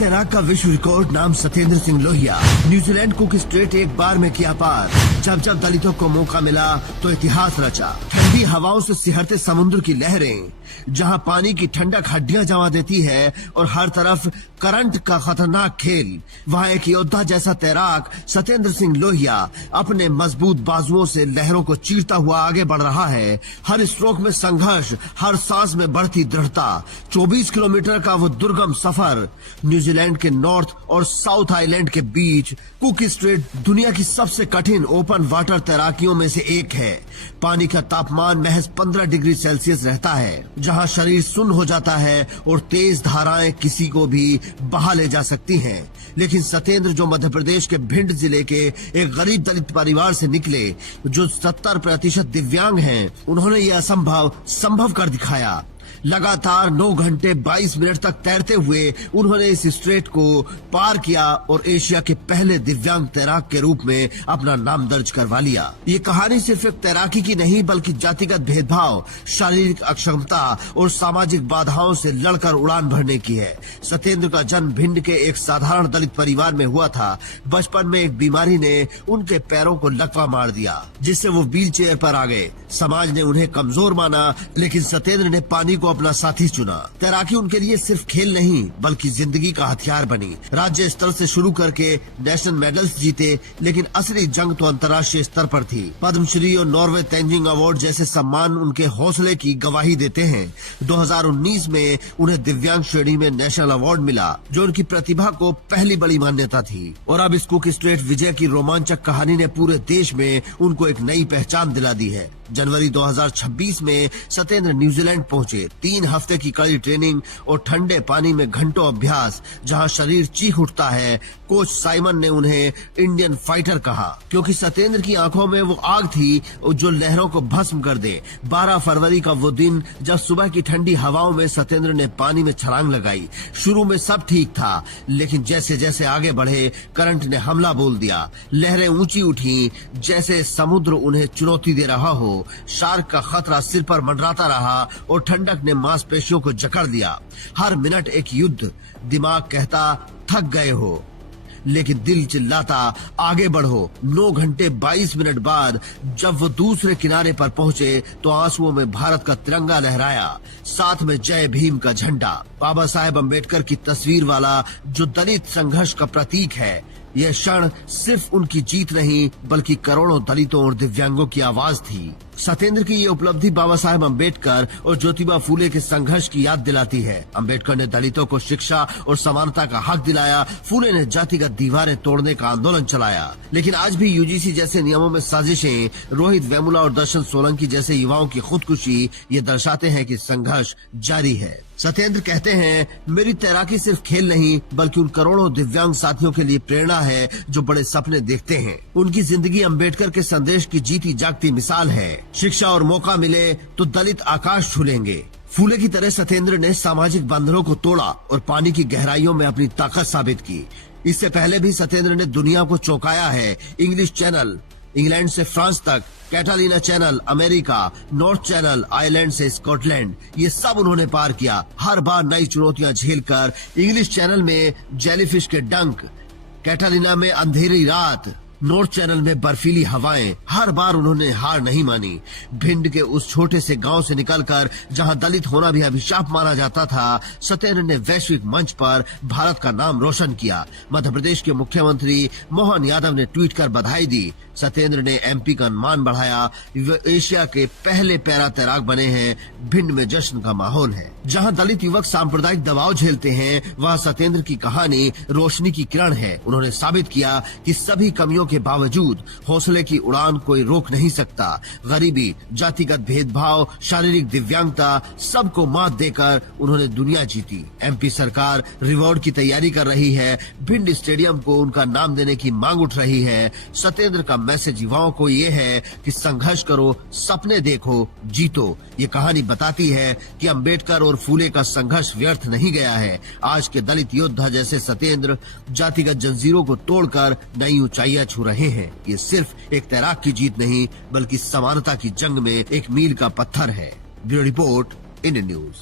तैराक का विश्व रिकॉर्ड नाम Satyendra Singh Lohia. New Zealand cook straight एक बार में किया पार। जब जब दलितों को मौका मिला तो इतिहास रचा। ठंडी हवाओं से सिहरते समुद्र की लहरें, जहां पानी की ठंडक हड्डियां जमा देती है और हर तरफ करंट का खतरनाक खेल, वहां एक योद्धा जैसा तैराक सत्येंद्र सिंह लोहिया अपने मजबूत बाजुओं से लहरों को चीरता हुआ आगे बढ़ रहा है। हर स्ट्रोक में संघर्ष, हर सांस में बढ़ती दृढ़ता। 24 किलोमीटर का वो दुर्गम सफर न्यूजीलैंड के नॉर्थ और साउथ आइलैंड के बीच कुक स्ट्रेट दुनिया की सबसे कठिन ओपन वाटर तैराकियों में से एक है। पानी का तापमान महज 15 डिग्री सेल्सियस रहता है, जहां शरीर सुन्न हो जाता है और तेज धाराएं किसी को भी बहा ले जा सकती हैं। लेकिन सत्येंद्र, जो मध्य प्रदेश के भिंड जिले के एक गरीब दलित परिवार से निकले, जो 70% दिव्यांग हैं, उन्होंने ये असंभव संभव कर दिखाया। लगातार 9 घंटे 22 मिनट तक तैरते हुए उन्होंने इस स्ट्रेट को पार किया और एशिया के पहले दिव्यांग तैराक के रूप में अपना नाम दर्ज करवा लिया। ये कहानी सिर्फ एक तैराकी की नहीं, बल्कि जातिगत भेदभाव, शारीरिक अक्षमता और सामाजिक बाधाओं से लड़कर उड़ान भरने की है। सत्येंद्र का जन्म भिंड के एक साधारण दलित परिवार में हुआ था। बचपन में एक बीमारी ने उनके पैरों को लकवा मार दिया, जिससे वो व्हील चेयर पर आ गए। समाज ने उन्हें कमजोर माना, लेकिन सत्येंद्र ने पानी को अपना साथी चुना। तैराकी उनके लिए सिर्फ खेल नहीं, बल्कि जिंदगी का हथियार बनी। राज्य स्तर से शुरू करके नेशनल मेडल्स जीते, लेकिन असली जंग तो अंतर्राष्ट्रीय स्तर पर थी। पद्मश्री और नॉर्वे तेंजिंग अवार्ड जैसे सम्मान उनके हौसले की गवाही देते हैं। 2019 में उन्हें दिव्यांग श्रेणी में नेशनल अवार्ड मिला, जो उनकी प्रतिभा को पहली बड़ी मान्यता थी। और अब इस कुक स्ट्रेट विजय की रोमांचक कहानी ने पूरे देश में उनको एक नई पहचान दिला दी है। जनवरी 2026 में सत्येंद्र न्यूजीलैंड पहुंचे। 3 हफ्ते की कड़ी ट्रेनिंग और ठंडे पानी में घंटों अभ्यास, जहां शरीर चीख उठता है। कोच साइमन ने उन्हें इंडियन फाइटर कहा, क्योंकि सत्येंद्र की आंखों में वो आग थी जो लहरों को भस्म कर दे। 12 फरवरी का वो दिन, जब सुबह की ठंडी हवाओं में सत्येंद्र ने पानी में छलांग लगाई। शुरू में सब ठीक था, लेकिन जैसे जैसे आगे बढ़े, करंट ने हमला बोल दिया। लहरें ऊंची उठी, जैसे समुद्र उन्हें चुनौती दे रहा हो। शार्क का खतरा सिर पर मंडराता रहा और ठंडक ने मांसपेशियों को जकड़ दिया। हर मिनट एक युद्ध। दिमाग कहता थक गए हो, लेकिन दिल चिल्लाता आगे बढ़ो। 9 घंटे 22 मिनट बाद जब वो दूसरे किनारे पर पहुंचे, तो आंसुओं में भारत का तिरंगा लहराया, साथ में जय भीम का झंडा। बाबा साहेब अम्बेडकर की तस्वीर वाला, जो दलित संघर्ष का प्रतीक है। यह क्षण सिर्फ उनकी जीत नहीं, बल्कि करोड़ों दलितों और दिव्यांगों की आवाज थी। सत्येंद्र की ये उपलब्धि बाबा साहेब अम्बेडकर और ज्योतिबा फूले के संघर्ष की याद दिलाती है। अम्बेडकर ने दलितों को शिक्षा और समानता का हक दिलाया। फूले ने जातिगत दीवारें तोड़ने का आंदोलन चलाया। लेकिन आज भी यूजीसी जैसे नियमों में साजिशें, रोहित वेमुला और दर्शन सोलंकी जैसे युवाओं की खुदकुशी, ये दर्शाते हैं कि संघर्ष जारी है। सत्येंद्र कहते हैं, मेरी तैराकी सिर्फ खेल नहीं, बल्कि उन करोड़ों दिव्यांग साथियों के लिए प्रेरणा है जो बड़े सपने देखते हैं। उनकी जिंदगी अम्बेडकर के संदेश की जीती जागती मिसाल है। शिक्षा और मौका मिले तो दलित आकाश छूलेंगे। फूले की तरह सत्येंद्र ने सामाजिक बंधनों को तोड़ा और पानी की गहराइयों में अपनी ताकत साबित की। इससे पहले भी सत्येंद्र ने दुनिया को चौंकाया है। इंग्लिश चैनल, इंग्लैंड से फ्रांस तक, Catalina channel, America, north channel, Ireland से स्कॉटलैंड, ये सब उन्होंने पार किया। हर बार नई चुनौतियां झेलकर। इंग्लिश चैनल में जेलीफिश के डंक, कैटालिना में अंधेरी रात, नॉर्थ चैनल में बर्फीली हवाएं। हर बार उन्होंने हार नहीं मानी। भिंड के उस छोटे से गांव से निकलकर, जहां दलित होना भी अभिशाप माना जाता था, सत्येंद्र ने वैश्विक मंच पर भारत का नाम रोशन किया। मध्य प्रदेश के मुख्यमंत्री मोहन यादव ने ट्वीट कर बधाई दी। सत्येंद्र ने एमपी का मान बढ़ाया। वे एशिया के पहले पैरा तैराक बने हैं। भिंड में जश्न का माहौल है। जहां दलित युवक सांप्रदायिक दबाव झेलते हैं, वहां सत्येंद्र की कहानी रोशनी की किरण है। उन्होंने साबित किया कि सभी कमियों के बावजूद हौसले की उड़ान कोई रोक नहीं सकता। गरीबी, जातिगत भेदभाव, शारीरिक दिव्यांगता, सबको मात देकर उन्होंने दुनिया जीती। एमपी सरकार रिवॉर्ड की तैयारी कर रही है। भिंड स्टेडियम को उनका नाम देने की मांग उठ रही है। सत्येंद्र का मैसेज युवाओं को ये है कि संघर्ष करो, सपने देखो, जीतो। ये कहानी बताती है कि अम्बेडकर और फूले का संघर्ष व्यर्थ नहीं गया है। आज के दलित योद्धा जैसे सत्येंद्र जातिगत जंजीरों को तोड़कर नई ऊंचाइयां छू रहे हैं। ये सिर्फ एक तैराक की जीत नहीं, बल्कि समानता की जंग में एक मील का पत्थर है। Bureau report, Indian news.